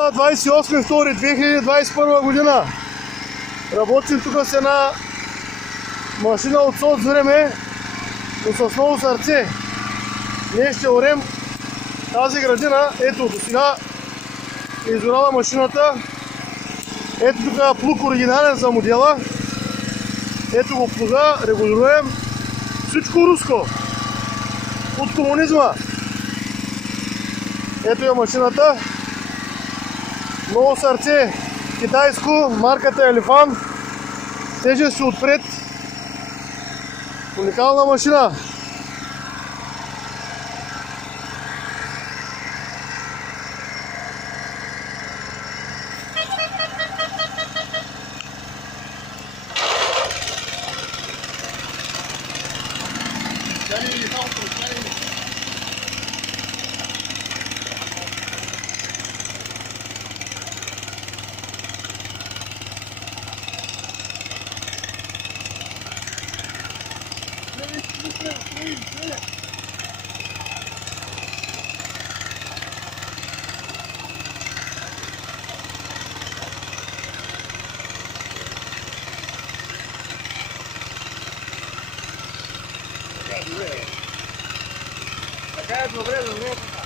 събота, 28.02.2021 година. Работим тук с една машина от соц време, но с много сърце. Ние ще орем тази градина. Ето, до сега е изгорала машината. Ето тук е плуг оригинален за модела. Ето го плуга, регулируем. Всичко руско. От комунизма. Ето е машината. Много сърце. Китайско, марката Елефант. Тежест си отпред. Уникална машина. Така е добре, добре.